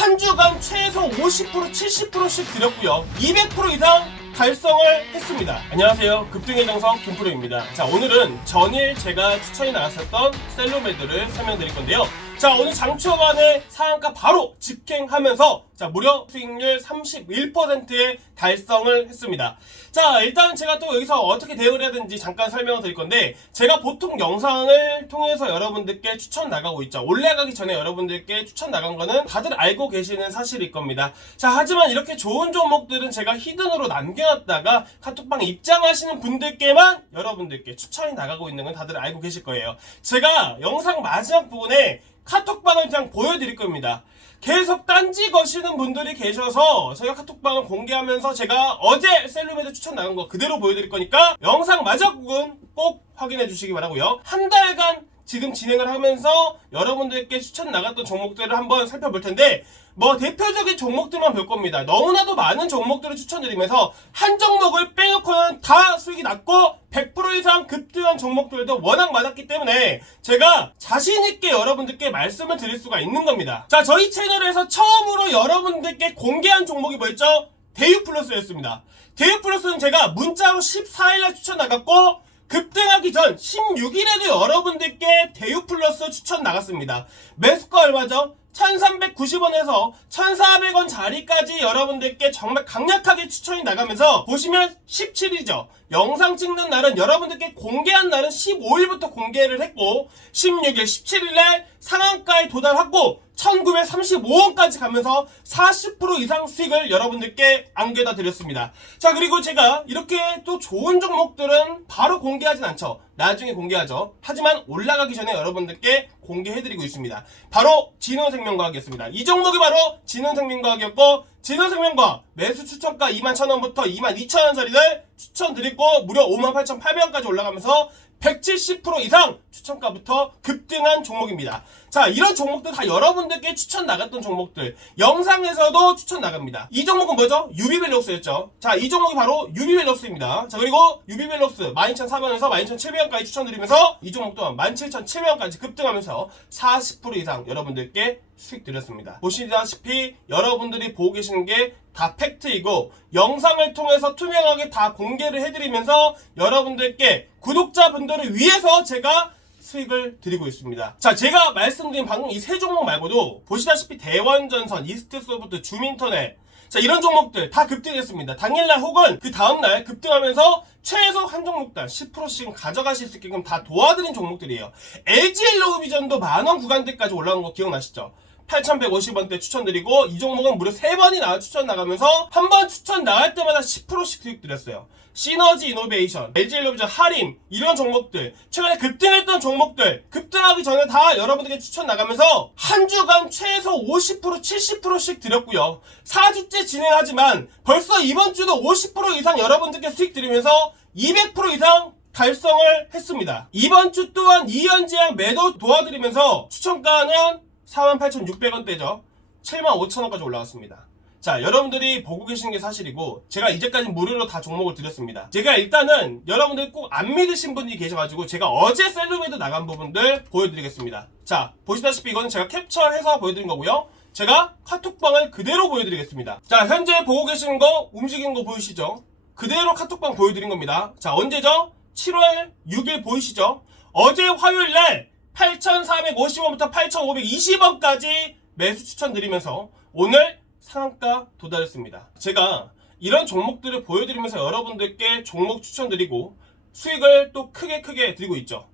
한 주간 최소 50% 70%씩 드렸고요. 200% 이상 달성을 했습니다. 안녕하세요. 급등의 정성 김프로입니다. 자, 오늘은 전일 제가 추천이 나왔었던 셀로메드를 설명드릴 건데요. 자, 오늘 장 초반에 상한가 바로 직행하면서 자, 무려 수익률 31%의 달성을 했습니다. 자, 일단 제가 또 여기서 어떻게 대응을 해야 되는지 잠깐 설명을 드릴 건데 제가 보통 영상을 통해서 여러분들께 추천 나가고 있죠. 올라가기 전에 여러분들께 추천 나간 거는 다들 알고 계시는 사실일 겁니다. 자, 하지만 이렇게 좋은 종목들은 제가 히든으로 남겨놨다가 카톡방에 입장하시는 분들께만 여러분들께 추천이 나가고 있는 건 다들 알고 계실 거예요. 제가 영상 마지막 부분에 카톡방을 그냥 보여드릴 겁니다. 계속 딴지 거시는 분들이 계셔서 저희가 카톡방을 공개하면서 제가 어제 셀룸에드 추천 나간 거 그대로 보여드릴 거니까 영상 마지막 부분 꼭 확인해 주시기 바라고요. 한 달간 지금 진행을 하면서 여러분들께 추천 나갔던 종목들을 한번 살펴볼 텐데 뭐 대표적인 종목들만 볼 겁니다. 너무나도 많은 종목들을 추천드리면서 한 종목을 빼놓고는 다 수익이 났고 100% 이상 급등한 종목들도 워낙 많았기 때문에 제가 자신있게 여러분들께 말씀을 드릴 수가 있는 겁니다. 자, 저희 채널에서 처음으로 여러분들께 공개한 종목이 뭐였죠? 대유 플러스였습니다. 대유 플러스는 제가 문자로 14일날 추천 나갔고 급등하기 전 16일에도 여러분들께 대유 플러스 추천 나갔습니다. 매수가 얼마죠? 1390원에서 1400원 자리까지 여러분들께 정말 강력하게 추천이 나가면서 보시면 17일이죠. 영상 찍는 날은 여러분들께 공개한 날은 15일부터 공개를 했고 16일, 17일에 상한가에 도달하고 1935원까지 가면서 40% 이상 수익을 여러분들께 안겨다 드렸습니다. 자, 그리고 제가 이렇게 또 좋은 종목들은 바로 공개하진 않죠. 나중에 공개하죠. 하지만 올라가기 전에 여러분들께 공개해드리고 있습니다. 바로 진원생명과학이었습니다. 이 종목이 바로 진원생명과학이었고 진원생명과학 매수 추천가 21,000원부터 22,000원짜리를 추천드리고 무려 58,800원까지 올라가면서 170% 이상 추천가부터 급등한 종목입니다. 자, 이런 종목들 다 여러분들께 추천 나갔던 종목들. 영상에서도 추천 나갑니다. 이 종목은 뭐죠? 유비벨록스였죠. 자, 이 종목이 바로 유비벨록스입니다. 자, 그리고 유비벨록스 12,400원에서 12,700원까지 추천드리면서 이 종목 또한 17,700원까지 급등하면서 40% 이상 여러분들께 수익 드렸습니다. 보시다시피 여러분들이 보고 계시는 게 다 팩트이고 영상을 통해서 투명하게 다 공개를 해드리면서 여러분들께 구독자분들을 위해서 제가 수익을 드리고 있습니다. 자, 제가 말씀드린 방금 이 세 종목 말고도 보시다시피 대원전선, 이스트소프트, 줌인터넷 자, 이런 종목들 다 급등했습니다. 당일날 혹은 그 다음날 급등하면서 최소 한 종목당 10%씩 가져가실 수 있게끔 다 도와드린 종목들이에요. LG엘로우비전도 만원 구간대까지 올라온 거 기억나시죠? 8,150원대 추천드리고 이 종목은 무려 3번이나 추천 나가면서 한 번 추천 나갈 때마다 10%씩 수익 드렸어요. 시너지 이노베이션, LG엘로비전 할인 이런 종목들 최근에 급등했던 종목들 급등하기 전에 다 여러분들께 추천 나가면서 한 주간 최소 50% 70%씩 드렸고요. 4주째 진행하지만 벌써 이번 주도 50% 이상 여러분들께 수익 드리면서 200% 이상 달성을 했습니다. 이번 주 또한 이연제약 매도 도와드리면서 추천가는 48,600원대죠. 75,000원까지 올라왔습니다. 자, 여러분들이 보고 계시는 게 사실이고, 제가 이제까지 무료로 다 종목을 드렸습니다. 제가 일단은 여러분들 꼭 안 믿으신 분이 계셔가지고, 제가 어제 셀룸에도 나간 부분들 보여드리겠습니다. 자, 보시다시피 이거는 제가 캡처해서 보여드린 거고요. 제가 카톡방을 그대로 보여드리겠습니다. 자, 현재 보고 계시는 거, 움직이는 거 보이시죠? 그대로 카톡방 보여드린 겁니다. 자, 언제죠? 7월 6일 보이시죠? 어제 화요일 날 8,450원부터 8,520원까지 매수 추천드리면서 오늘 상한가 도달했습니다. 제가 이런 종목들을 보여드리면서 여러분들께 종목 추천드리고 수익을 또 크게 크게 드리고 있죠.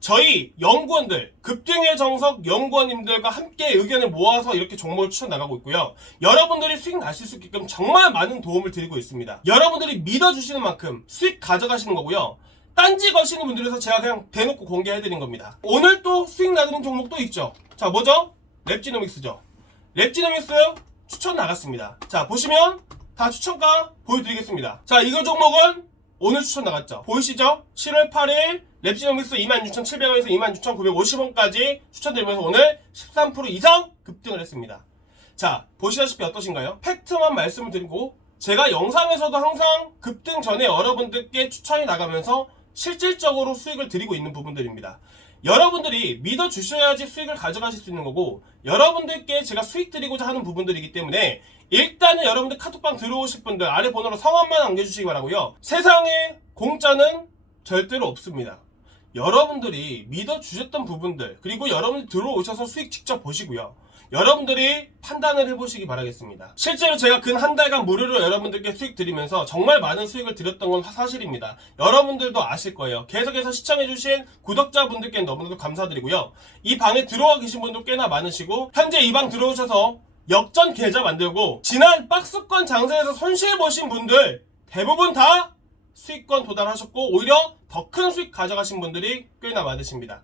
저희 연구원들, 급등의 정석 연구원님들과 함께 의견을 모아서 이렇게 종목을 추천 나가고 있고요. 여러분들이 수익 나실 수 있게끔 정말 많은 도움을 드리고 있습니다. 여러분들이 믿어주시는 만큼 수익 가져가시는 거고요. 딴지 거시는 분들에서 제가 그냥 대놓고 공개해드린 겁니다. 오늘 또 수익 나드는 종목도 있죠. 자, 뭐죠? 랩지노믹스죠. 랩지노믹스 추천 나갔습니다. 자, 보시면 다 추천가 보여드리겠습니다. 자, 이거 종목은 오늘 추천 나갔죠. 보이시죠? 7월 8일 랩지노믹스 26,700원에서 26,950원까지 추천드리면서 오늘 13% 이상 급등을 했습니다. 자, 보시다시피 어떠신가요? 팩트만 말씀을 드리고 제가 영상에서도 항상 급등 전에 여러분들께 추천이 나가면서 실질적으로 수익을 드리고 있는 부분들입니다. 여러분들이 믿어 주셔야지 수익을 가져가실 수 있는 거고 여러분들께 제가 수익 드리고자 하는 부분들이기 때문에 일단은 여러분들 카톡방 들어오실 분들 아래 번호로 성함만 남겨주시기 바라고요 세상에 공짜는 절대로 없습니다 여러분들이 믿어 주셨던 부분들 그리고 여러분들 들어오셔서 수익 직접 보시고요 여러분들이 판단을 해보시기 바라겠습니다. 실제로 제가 근 한 달간 무료로 여러분들께 수익 드리면서 정말 많은 수익을 드렸던 건 사실입니다. 여러분들도 아실 거예요. 계속해서 시청해주신 구독자분들께 너무나도 감사드리고요. 이 방에 들어와 계신 분도 꽤나 많으시고 현재 이 방 들어오셔서 역전 계좌 만들고 지난 박스권 장사에서 손실 보신 분들 대부분 다 수익권 도달하셨고 오히려 더 큰 수익 가져가신 분들이 꽤나 많으십니다.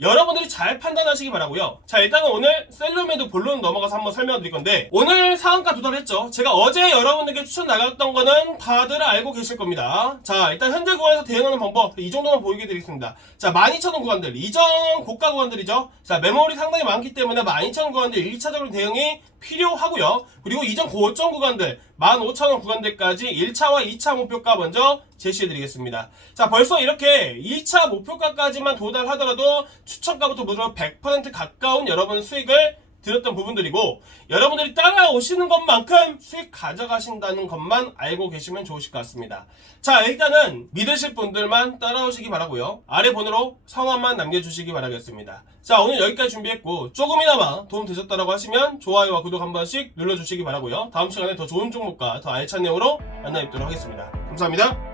여러분들이 잘 판단하시기 바라고요. 자 일단은 오늘 셀룸에도 본론 넘어가서 한번 설명드릴 건데 오늘 상한가 도달했죠. 제가 어제 여러분들께 추천 나갔던 거는 다들 알고 계실 겁니다. 자 일단 현재 구간에서 대응하는 방법 이 정도만 보이게 드리겠습니다. 자 12,000원 구간들 이전 고가 구간들이죠. 자 메모리 상당히 많기 때문에 12,000원 구간들 1차적으로 대응이 필요하고요. 그리고 이전 고점 구간들 15,000원 구간들까지 1차와 2차 목표가 먼저 제시해드리겠습니다. 자 벌써 이렇게 2차 목표가까지만 도달하더라도 추천가부터 무려 100% 가까운 여러분 수익을 드렸던 부분들이고 여러분들이 따라오시는 것만큼 수익 가져가신다는 것만 알고 계시면 좋으실 것 같습니다. 자 일단은 믿으실 분들만 따라오시기 바라고요. 아래 번호로 성함만 남겨주시기 바라겠습니다. 자 오늘 여기까지 준비했고 조금이나마 도움 되셨다고 하시면 좋아요와 구독 한 번씩 눌러주시기 바라고요. 다음 시간에 더 좋은 종목과 더 알찬 내용으로 만나 뵙도록 하겠습니다. 감사합니다.